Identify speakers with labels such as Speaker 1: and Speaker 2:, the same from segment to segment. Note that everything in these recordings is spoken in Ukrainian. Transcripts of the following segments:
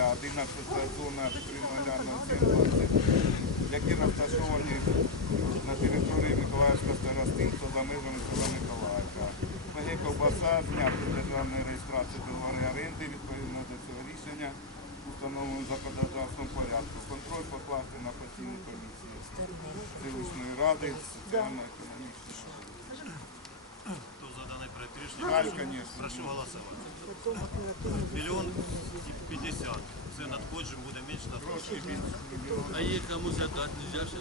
Speaker 1: 67 тонна 11 тонна 3000720 які розташовані на території Миколаївського старостинства за межами села Миколаївка. ПГ Ковбаса зняти державної реєстрації договору оренди відповідно до цього рішення установленого законодавством порядку. Контроль покласти на постійну комісію селищної ради, соціально-економічної.
Speaker 2: Хто за даний проект рішення? Прошу голосувати. Мільйон і 50. Це надходжень буде менше надходжень.
Speaker 1: Трошки більше мільйона.
Speaker 3: А їх комусь отдать нельзя ще?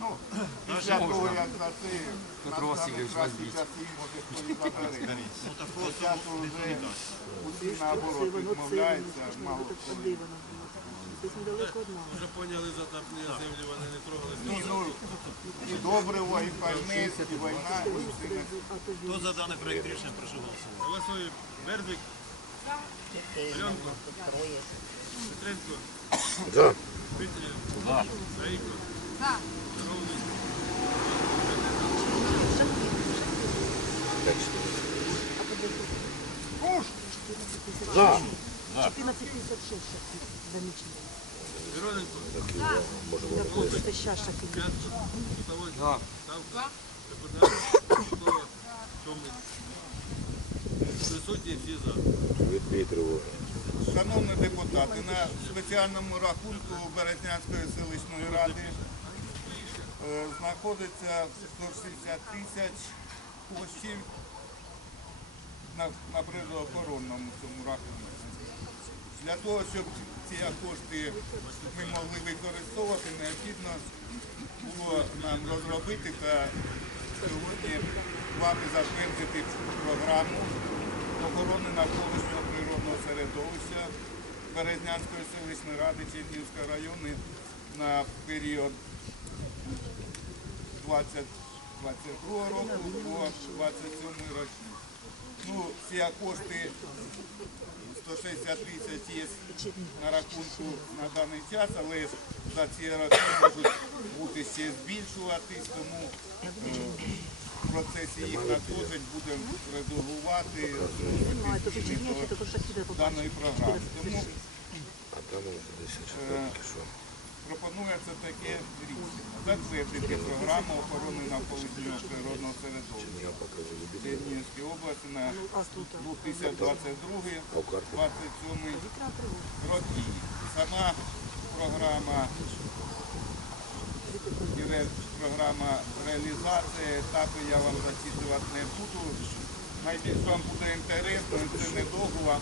Speaker 1: Ну, після того, як часи, може хто і.
Speaker 2: Ну такого
Speaker 1: Зараз
Speaker 2: суму
Speaker 1: вже усі наоборот відмовляються, мало хто.
Speaker 4: Десь недалеко нас.
Speaker 3: Вже поняли затопні землі, вони не трогали.
Speaker 1: Ні, ну, і добриво, і пальмець, і війна, і
Speaker 4: то
Speaker 2: Хто за даний проект рішення, прошу голосувати.
Speaker 3: Голосує Бердик, Петренко,
Speaker 5: За.
Speaker 3: Петрів, Заїко, Ровний,
Speaker 5: За.
Speaker 4: 1456 замічено.
Speaker 3: Мироненко,
Speaker 4: Так, це щас шакілі.
Speaker 3: Ставой, Ставка, Чомник. Присутні всі за.
Speaker 1: Шановні депутати, на спеціальному рахунку Березнянської селищної ради е, знаходиться 160 тисяч коштів на, на природоохоронному цьому рахунку. Для того, щоб ці кошти ми могли використовувати, необхідно було нам розробити та сьогодні вами затвердити програму охорони навколишнього природного середовища Березнянської селищної ради Чернігівського району на період 2022 року по 27 роки. Ну, ці кошти 160 тисяч є на рахунку на даний час, але за ці роки можуть бути ще збільшуватись, тому е, в процесі їх надходжень будемо редагувати до даної програми. Тому
Speaker 5: А там уже 54 що.
Speaker 1: пропонується таке рішення. Затвердити програму охорони навколишнього природного середовища. Чернігівської області на
Speaker 4: А тут, а.
Speaker 1: 2022
Speaker 5: А в карті?
Speaker 1: 27 роки. Сама програма програма реалізації, етапи я вам зачитувати не буду. Найбільш вам буде інтересно, це не догма,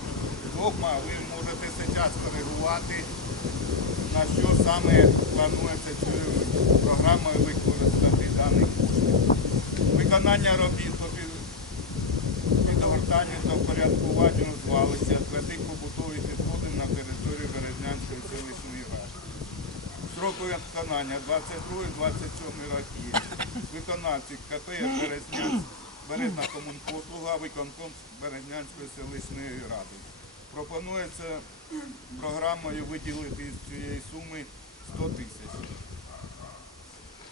Speaker 1: догма, ви можете зараз коригувати, на що саме планується цією програмою використати даний кошти. Виконання робіт по під- підгортанню та впорядкуванню звалища, твердих побутових відходів на території Березнянської селищної ради. Строку виконання 22-27 роки. Виконавці КП Березнянськ, Березна комунпослуга, виконком Березнянської селищної ради. Пропонується програмою виділити з цієї суми 100 тисяч.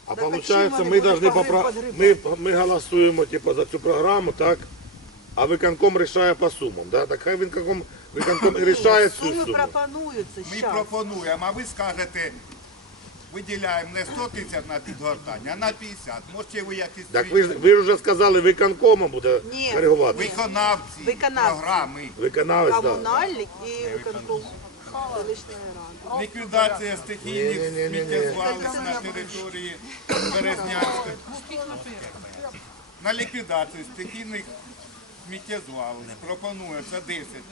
Speaker 5: А получается,
Speaker 4: чим
Speaker 5: ми должны
Speaker 4: будуть
Speaker 5: попра...
Speaker 4: погребати?
Speaker 5: ми, ми голосуємо типу, за цю програму, так? А виконком рішає по сумам, да? Так хай виконком, виконком і рішає цю
Speaker 4: Суми
Speaker 5: суму.
Speaker 4: пропонуються
Speaker 1: Ми пропонуємо, а ви скажете, виділяємо не 100 тисяч на підгортання, а на 50. Може ви якісь
Speaker 5: Так ви ж ви ж вже сказали, виконкомом буде
Speaker 4: Ні.
Speaker 5: коригувати.
Speaker 1: виконавці,
Speaker 4: Виконавці.
Speaker 1: програми.
Speaker 5: Виконавець, так.
Speaker 4: Комунальник і виконком селищної ради.
Speaker 1: Ліквідація стихійних
Speaker 5: Ні-ні-ні-ні.
Speaker 1: сміттєзвалищ на території Березнянська. На ліквідацію стихійних сміттєзвалищ пропонується 10 тисяч.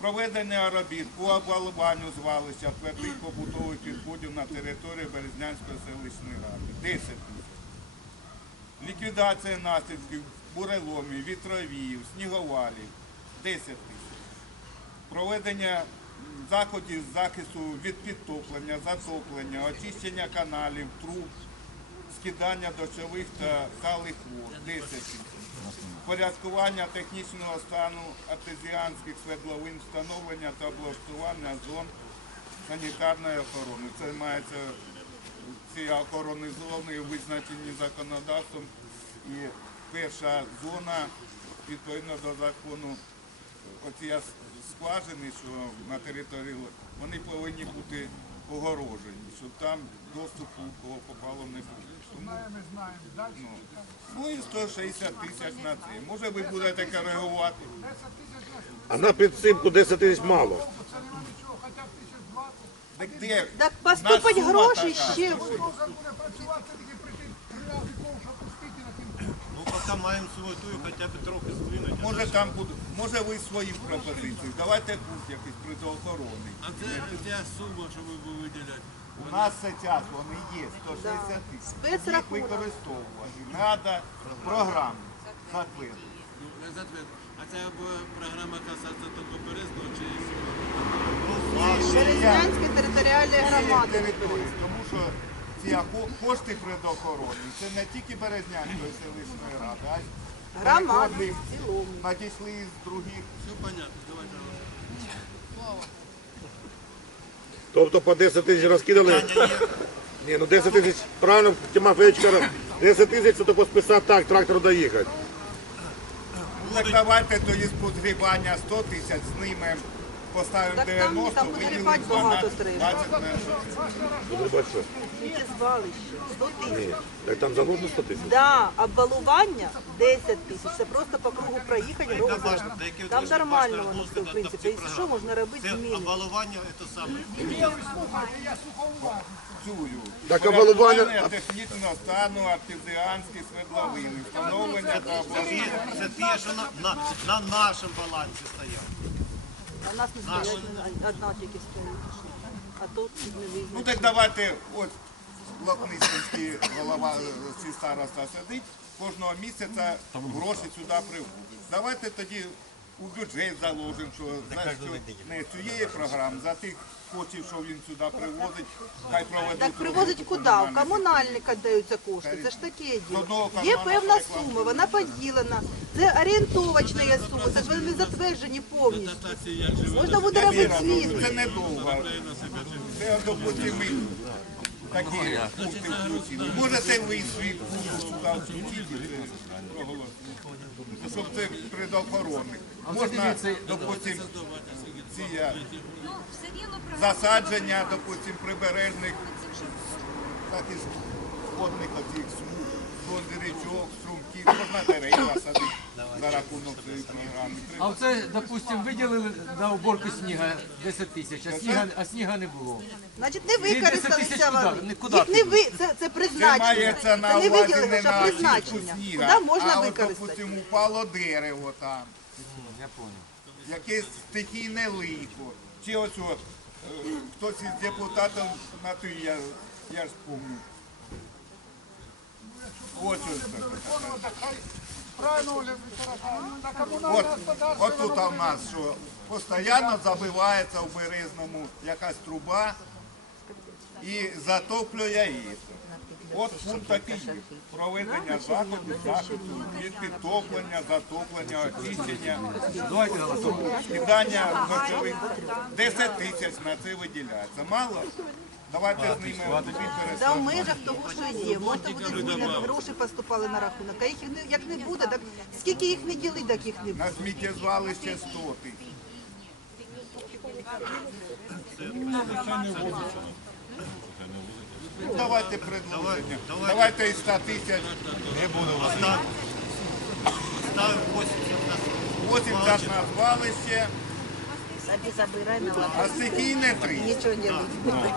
Speaker 1: Проведення робіт по обвалуванню звалища твердих побутових відходів на території Березнянської селищної ради 10 тисяч. Ліквідація наслідків буреломів, вітровіїв, сніговалів 10 тисяч проведення заходів з захисту від підтоплення, затоплення, очищення каналів, труб скидання дощових та талих вод 10 тисяч. Порядкування технічного стану артезіанських свердловин, встановлення та облаштування зон санітарної охорони. Це мається ці охоронні зони визначені законодавством. І перша зона відповідно до закону оці скважини, що на території, вони повинні бути огорожені, щоб там доступу кого попало не було. Ну, ну і 160 тисяч на це. Може ви будете коригувати.
Speaker 5: А на підсипку 10 тисяч мало.
Speaker 1: Так де?
Speaker 4: Так поступить гроші ще.
Speaker 2: Ну, поки маємо свою тую, хоча б трохи здвинути.
Speaker 1: Може там буде, може ви свої пропозиції. Давайте курс якийсь придоохоронний.
Speaker 3: А це ця сума, що ви будете виділяти.
Speaker 1: У нас зараз вони є 160 тисяч. Їх використовувати. Треба програму затвердити.
Speaker 3: Ну, не. А ця б- програма касається тільки Березного чи
Speaker 4: Березнянської територіальної громади.
Speaker 1: Тому що ці кошти предохоронні, це не тільки Березнянської селищної ради, а й
Speaker 4: Громади
Speaker 1: надійшли з других.
Speaker 3: все понятно. Давайте.
Speaker 5: Тобто по 10 тисяч розкидали. Ні, ну 10 тисяч, правильно Тимофеєвич каже, 10 тисяч це по списати так, трактор доїхати.
Speaker 1: Ну, давайте тоді з підгрібання 100 тисяч знімемо, поставимо
Speaker 4: Так там-
Speaker 1: 90,
Speaker 4: там
Speaker 1: виділимо
Speaker 4: підгрібати багато
Speaker 1: 12,
Speaker 4: треба.
Speaker 1: 20 на
Speaker 5: Дуже бачу.
Speaker 4: Тільки звалище. 100 тисяч.
Speaker 5: Так там заложено 100 тисяч.
Speaker 4: Да, обвалування 10 тисяч. Це просто по кругу
Speaker 2: башня, до
Speaker 4: Там нормально воно все, в принципі.
Speaker 2: на
Speaker 4: що, можна робити
Speaker 2: Це
Speaker 4: зміни.
Speaker 2: обвалування, це саме.
Speaker 1: цю.
Speaker 5: Так, обвалування-
Speaker 1: технічного стану артезіанських свердловин, встановлення та
Speaker 2: Це, те, що на, на, на нашому балансі стоять.
Speaker 4: А нас не стоять, одна тільки стоїть. А тут не
Speaker 1: Ну так давайте, от Лопницький голова ці староста сидить, кожного місяця гроші сюди приводить. Давайте тоді у бюджет заложимо, що за що не цієї програми, за тих коштів, що він сюди привозить, хай проведуть.
Speaker 4: Так привозить куди? В комунальника даються кошти. Це ж таке діло. Є певна сума, вона поділена. Це орієнтовочна є сума, це ж вони затверджені повністю. Можна буде робити звіт.
Speaker 1: Це недовго. Це, допустимо, такі пункти включені. Можете ви свій пункт сюди включити, це щоб це предохоронник. Можна, допустимо, ці е, засадження, допустимо, прибережних так і водних оцих смуг, зон річок, струмків, можна дерева садити за рахунок цієї програми.
Speaker 6: А оце, допустим, виділили на уборку сніга 10 тисяч, а сніга, а сніга не було.
Speaker 4: Значить, не використалися вони.
Speaker 6: Куди
Speaker 4: Їх не ви, це, це призначення.
Speaker 1: мається на
Speaker 4: Це не
Speaker 1: увазі
Speaker 4: виділили,
Speaker 1: не
Speaker 4: що
Speaker 1: на
Speaker 4: призначення.
Speaker 1: сніга,
Speaker 4: Куди можна
Speaker 1: а от,
Speaker 4: використати?
Speaker 1: допустимо, упало дерево там,
Speaker 6: Я понял.
Speaker 1: Якесь стихійне лихо. Чи ось от, е, хтось із депутатів на той, я, я ж помню. Ось. От, от тут у нас, що постійно забивається в Березному якась труба і затоплює її. От пункт такий. Проведення заходів, заходів, від підтоплення, затоплення, очищення,
Speaker 6: Давайте голосуємо.
Speaker 1: ночових. 10 тисяч на це виділяється. Мало? Давайте знімемо
Speaker 4: Да, в межах того, що є. Можна буде змінити, гроші поступали на рахунок. А їх не- як не буде, так скільки їх не ділить, так їх не буде.
Speaker 1: На сміттєзвалище 100 тисяч. Ну, давайте предложення.
Speaker 2: давайте.
Speaker 1: Давайте і 100 тисяч.
Speaker 2: Став, ставимо 80 на
Speaker 1: 80 на звалище,
Speaker 4: Собі забирай на
Speaker 1: а стихійне 3.
Speaker 4: Нічого не буде.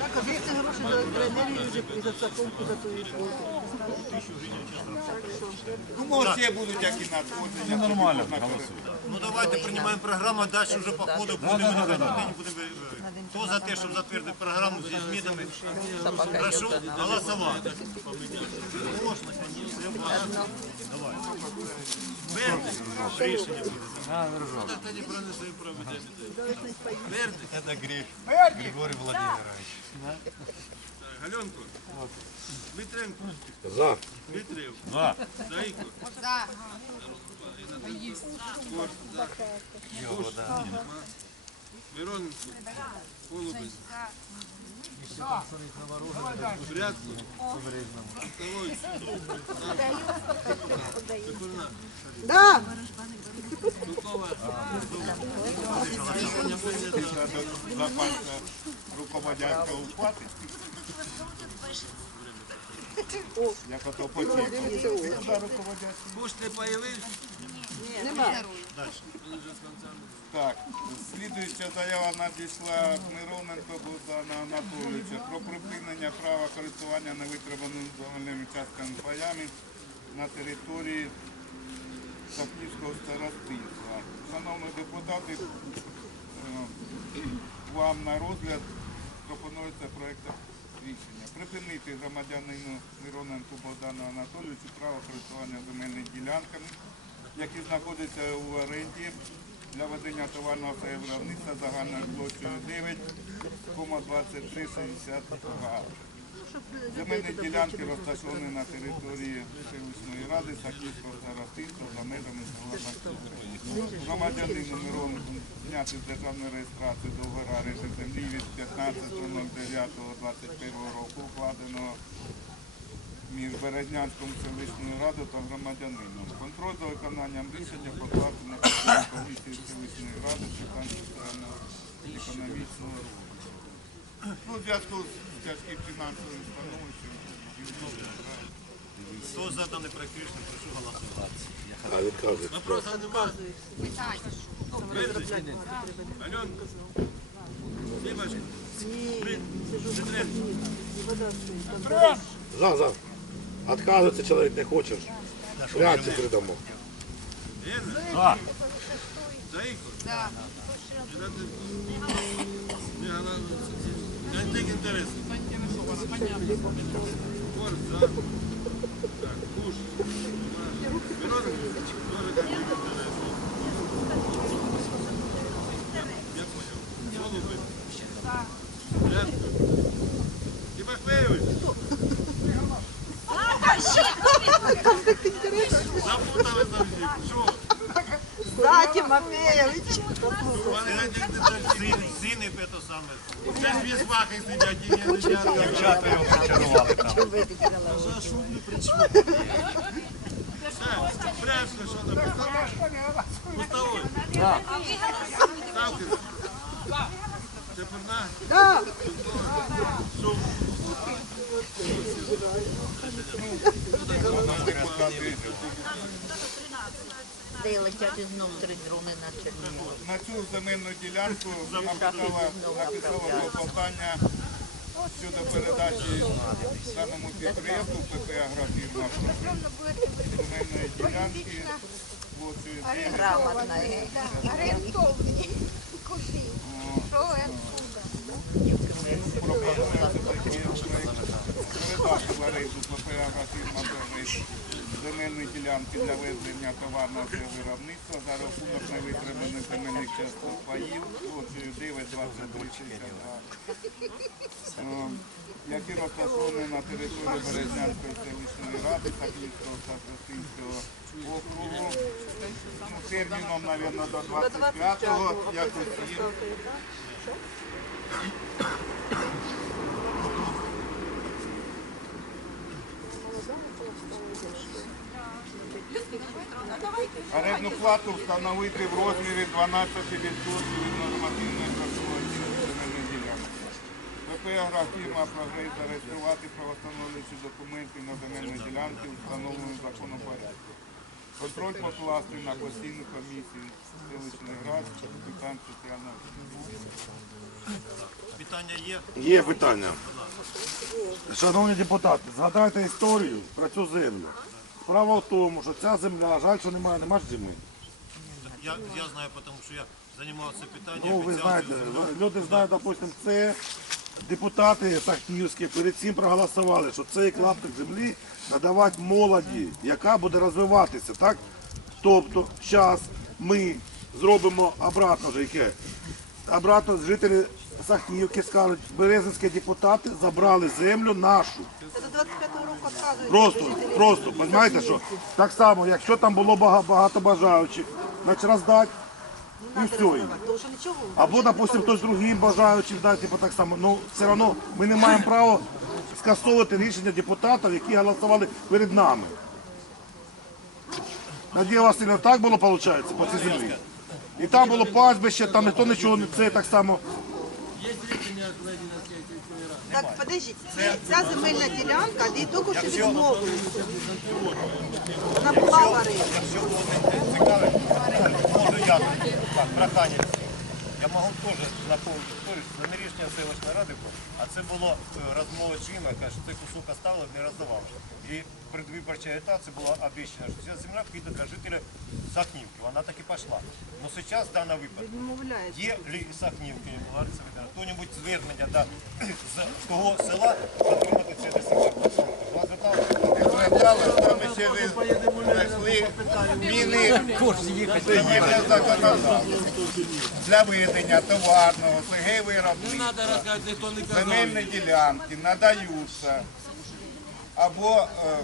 Speaker 4: Так, а гроші за електроенергію вже і за церковку за ту і
Speaker 1: Ну, може, ще будуть які надходження. Нормально,
Speaker 2: Ну давайте приймаємо програму, а далі вже по ходу будемо не будемо. Хто за те, щоб затвердити програму зі змінами? Прошу голосувати. Можна, звісно. Давай. Бердик. Рішення буде.
Speaker 3: Тоді пронесли проведення. Бердик.
Speaker 2: Це гріх. Григорій Володимирович.
Speaker 3: Так, Дмитренко.
Speaker 5: За.
Speaker 3: Дмитрів.
Speaker 2: За.
Speaker 3: Заїко.
Speaker 2: Його, да.
Speaker 3: Мироненко. Голубець. Сокольна.
Speaker 4: Да.
Speaker 1: Руководянка упати. Як ото потім.
Speaker 3: Кошти
Speaker 1: Так, слідуюча заява надійшла Мироненко Богдана Анатолійовича про припинення права користування невитриманими земельними частками паями на території Сапківського старостинства. Шановні депутати, е, вам на розгляд пропонується проєкт рішення. Припинити громадянину Мироненку Богдану Анатолійовичу право користування земельними ділянками, які знаходяться у оренді для ведення товарного виробництва загальною площею 9,2362 Земельні ділянки розташовані на території селищної ради Саківського старостинства за межами села Максимовського. Громадянину Мироненку зняти з державної реєстрації договора оренди землі від 15.09.21 року укладеного між Березнянською селищною радою та громадянином. Контроль за виконанням рішення покласти на комісію селищної ради з питань соціального економічного розвитку. Ну, в зв'язку з тяжким фінансовим становищем.
Speaker 2: Хто за дане проект рішення, прошу голосувати.
Speaker 5: А відказують.
Speaker 3: Вопросов нема. Бердик. Альонка. Димочка. Дмитренко.
Speaker 5: За, за. Отказується человек, не хочешь. Реакцію передамо.
Speaker 3: Да. Конфликт інтересів. Корж, за. Так, Куш. Мироненко. Тоже конфликт інтересів. Я понял. Голубець. Рядко. Тимофеєвич. Запутали завжди. Що?
Speaker 4: Да, Тимофеевич.
Speaker 2: Сини це саме.
Speaker 3: Це ж вісмахи сидять, і не.
Speaker 2: Дівчата його почарували там.
Speaker 3: Так, Брянська, що там? Пустовой. Ставки. Чепурна.
Speaker 4: Да.
Speaker 7: Летять знов три дрони на Чернігів.
Speaker 1: На цю земельну ділянку написала, написала клопотання щодо передачі даному підприємству ПП «Агрофірма» земельної ділянки площею 9
Speaker 7: Грамотна. е.
Speaker 8: Орієнтовні. Куди? Що
Speaker 1: пропонується передати в оренду ПП «Агрофірма» Земельні ділянки для ведення товарного виробництва за рахунок невитриманих земельних часток паїв площею 9,2362 е, які розташовані на території Березнянської селищної ради Саківського та Христинського округу. Терміном, мабуть, до 25-го, якось їм. Орендну плату встановити в розмірі 12% від нормативної грошової земельної ділянки. ПП «Агрофірма» програє зареєструвати правостановлюючі документи на земельні ділянки у встановленому законом порядку. Контроль покласти на постійну комісію селищної ради з питань соціального.
Speaker 2: Питання є?
Speaker 5: Є питання. Шановні депутати, згадайте історію про цю землю. Справа в тому, що ця земля, жаль, що немає, нема ж землі.
Speaker 2: Я, я знаю, тому що я займався питанням.
Speaker 5: Ну, ви
Speaker 2: обіцяв
Speaker 5: знаєте,
Speaker 2: цю
Speaker 5: люди знають, допустим, це депутати Сахнівські перед цим проголосували, що цей клаптик землі надавати молоді, яка буде розвиватися, так? Тобто, зараз ми зробимо обратно вже яке. Обратно жителі Сахнівки скажуть, березинські депутати забрали землю нашу.
Speaker 4: Це до 25-го року відказують.
Speaker 5: Просто, просто, розумієте, що так само, якщо там було багато бажаючих, значить роздати і все. Або, допустим, хтось другим бажаючим дати, типу так само. Ну, все одно ми не маємо права скасовувати рішення депутатів, які голосували перед нами. Надія Васильівна, так було, виходить, по цій землі? І там було пастбище, там ніхто нічого не це так само.
Speaker 4: Так, подождіть, це, ця земельна ділянка де того, що відмовилися. Вона була в оренді.
Speaker 2: Якщо буде цікаве, можу я так, прохання. Я можу теж напомнити історію, що це не рішення селищної ради а це було е, розмова чина, яка що цей кусок оставили, не роздавали. І предвиборча агітація була обіцяна, що ця земля піде для жителів Сахнівки. Вона так і пішла. Но зараз даний випадок.
Speaker 4: Відмовляється.
Speaker 2: Є ли Сахнівки, Лариса Відана, хто-небудь звернення да, з того села отримати цей досягнення? Вас звертали?
Speaker 1: Звертали, там ще знайшли міни їхнє законодавство для виведення товарного,
Speaker 3: Не
Speaker 1: виробництва. Земельні ділянки надаються або е,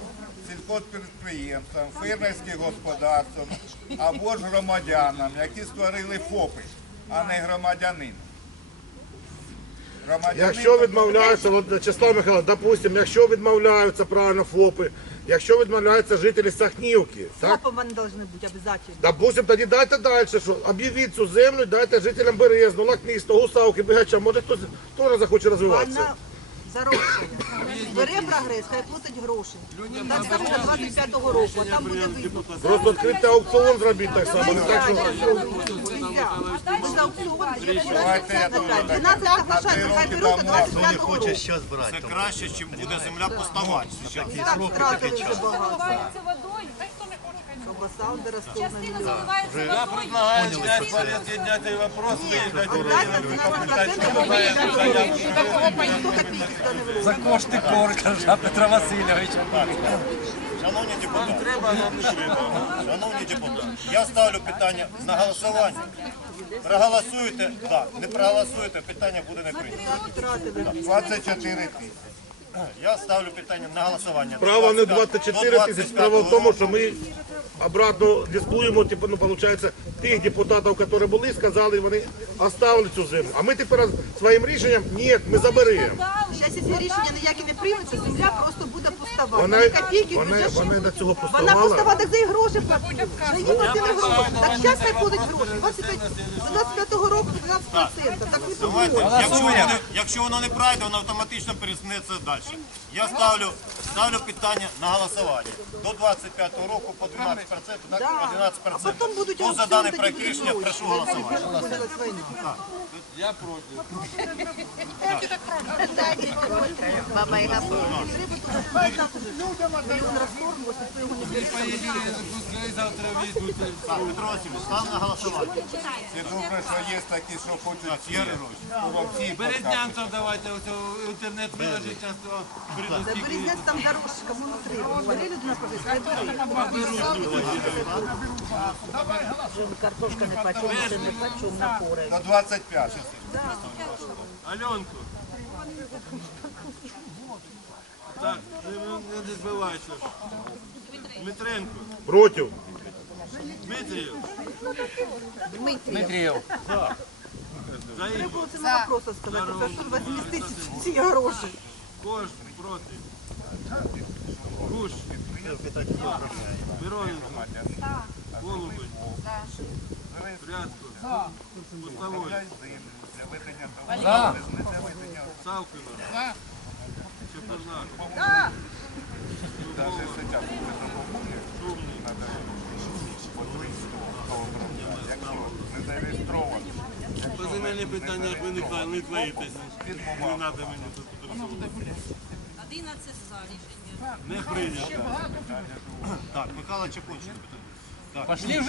Speaker 1: сільхозпідприємствам, фермерським господарствам, або ж громадянам, які створили ФОПи, а не громадянин.
Speaker 5: Якщо відмовляються, от, Вячеслав Михайлович, допустимо, якщо відмовляються правильно ФОПи, якщо відмовляються жителі Сахнівки, так?
Speaker 4: Фопом вони повинні бути обов'язково.
Speaker 5: допустимо, тоді дайте далі, що об'явіть цю землю, дайте жителям Березну, Лакмісто, Гусавки, Бігача, може хтось теж захоче розвиватися.
Speaker 4: Вона зарощення. Бере прогрес, хай платить гроші. Так само до 25-го року, а там буде видно.
Speaker 5: Просто відкрити аукціон зробити так само. Не так, що...
Speaker 4: Нельзя. Ми за аукціон
Speaker 1: Давайте я тут так.
Speaker 4: 12 соглашається, хай беруть до 25-го року.
Speaker 2: Це краще, ніж буде земля поставати.
Speaker 4: Так, втратили вже багато.
Speaker 8: Водою,
Speaker 4: Колбаса доросла на
Speaker 8: Частина
Speaker 3: Я предлагаю снять повестки дня цей вопрос, выезжать в
Speaker 4: Дайте 12% ми виїдемо до гроші. Ніхто копійки сюди не вложить.
Speaker 6: За кошти корка Петра Васильовича.
Speaker 2: Шановні депутати,
Speaker 3: Треба,
Speaker 2: шановні депутати, я ставлю питання на голосування. Проголосуєте, так. Не проголосуєте, питання буде не прийнято.
Speaker 1: 24 тисячі.
Speaker 2: Я ставлю питання на голосування.
Speaker 5: Право не 24 тисяч,
Speaker 2: 25
Speaker 5: справа в тому, що ми обратно дискуємо, типу, ну, виходить, тих депутатів, які були, сказали, вони оставили цю землю. А ми тепер своїм рішенням, ні, ми заберемо.
Speaker 4: Зараз якщо рішення ніякі не приймуться, земля просто.
Speaker 5: Вона,
Speaker 4: Ні копійки,
Speaker 5: вона,
Speaker 4: що.
Speaker 5: вона до цього
Speaker 4: Вона
Speaker 5: поставала.
Speaker 4: пустова, так за і гроші платили. Гроші. Так зараз хай будуть гроші. 25, з 25-го року 12%. Так не
Speaker 2: Давайте, якщо, воно, якщо воно не пройде, воно автоматично пересунеться далі. Я ставлю, ставлю питання на голосування. До 25-го року по 12%, так? По 12%.
Speaker 4: А потім будуть
Speaker 2: Хто за
Speaker 4: аукціони,
Speaker 2: даний
Speaker 4: тоді
Speaker 2: проект
Speaker 4: будуть
Speaker 2: рішення,
Speaker 4: гроші.
Speaker 2: прошу голосувати.
Speaker 4: Війна.
Speaker 3: Я проти.
Speaker 7: Баба Яга
Speaker 4: розторгнулося, то
Speaker 3: завтра візьмуть.
Speaker 2: Так, Петро Васильович, став на голосування.
Speaker 1: Це добре, що є такі, що хочуть ці коробці
Speaker 3: давайте оце інтернет виложить часто
Speaker 4: За
Speaker 3: придусті.
Speaker 4: березнець там кому не треба. Бери людина повісти,
Speaker 7: картошка не це не почув на кури.
Speaker 1: до 25.
Speaker 3: Альонку. Так, не, не, не збивайся. Дмитренко.
Speaker 5: Проти.
Speaker 3: Дмитрію.
Speaker 6: Дмитрієв.
Speaker 4: Треба
Speaker 3: Заїхав.
Speaker 4: було це на вопрос сказати, за що возмістити ці гроші.
Speaker 3: Кош проти. Гуш. Мироненко. Голубень. Прядко. Пустовой.
Speaker 1: Для ведення
Speaker 6: За.
Speaker 3: Шумний.
Speaker 1: треба по 300 обробляти. Якщо не зареєстровано,
Speaker 3: По земельних питаннях ви не кла- не треба мені тут підтримувати.
Speaker 9: 11 за рішення.
Speaker 3: Не прийнято.
Speaker 2: Так, Михайло Чепунченко.
Speaker 6: Пошли вже